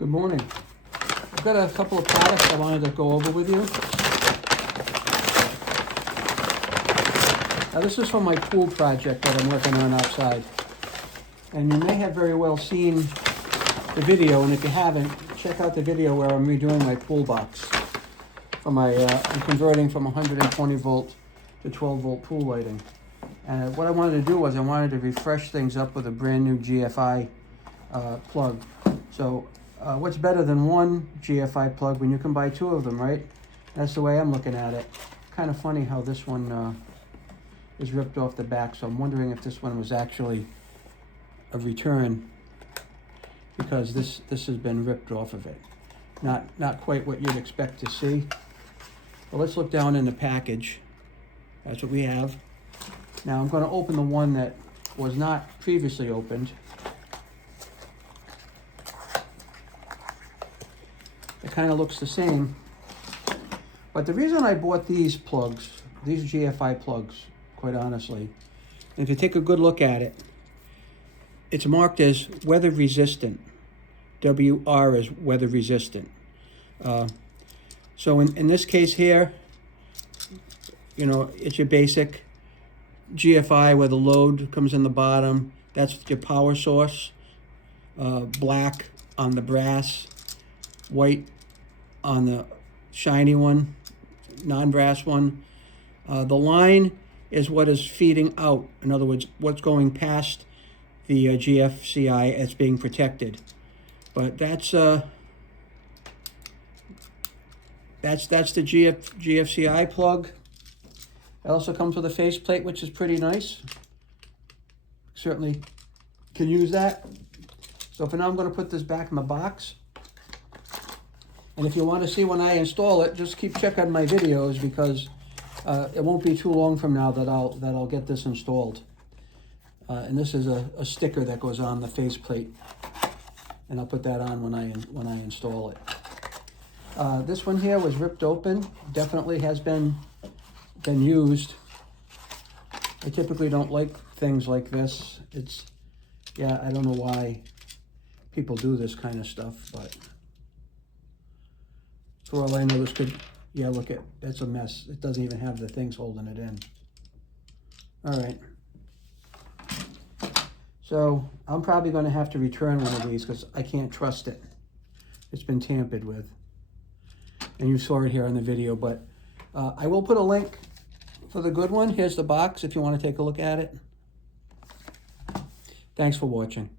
Good morning. I've got a couple of products I wanted to go over with you. Now this is from my pool project that I'm working on outside. And you may have very well seen the video, and if you haven't, check out the video where I'm redoing my pool box. For my, I'm converting from 120 volt to 12 volt pool lighting. And what I wanted to do was I wanted to refresh things up with a brand new GFI plug. So what's better than one GFI plug when you can buy two of them, right? That's the way I'm looking at it. Kind of funny how this one is ripped off the back, so I'm wondering if this one was actually a return, because this has been ripped off of it. Not quite what you'd expect to see. But let's look down in the package. That's what we have. Now I'm going to open the one that was not previously opened. It kind of looks the same. But the reason I bought these plugs, these GFI plugs, quite honestly, and if you take a good look at it, it's marked as weather resistant. WR is weather resistant. So in this case here, you know, it's your basic GFI where the load comes in the bottom. That's your power source. Black on the brass, white on the shiny one, non-brass one. The line is what is feeding out. In other words, what's going past the GFCI as being protected. But that's the GFCI plug. It also comes with a faceplate, which is pretty nice. Certainly can use that. So for now, I'm going to put this back in the box. And if you want to see when I install it, just keep checking my videos, because it won't be too long from now that I'll get this installed. And this is a sticker that goes on the faceplate, and I'll put that on when I install it. This one here was ripped open. Definitely has been used. I typically don't like things like this. Yeah, I don't know why people do this kind of stuff, but for all I know, this could, yeah, look at, that's a mess. It doesn't even have the things holding it in. All right. So I'm probably going to have to return one of these because I can't trust it. It's been tampered with. And you saw it here in the video, but I will put a link for the good one. Here's the box if you want to take a look at it. Thanks for watching.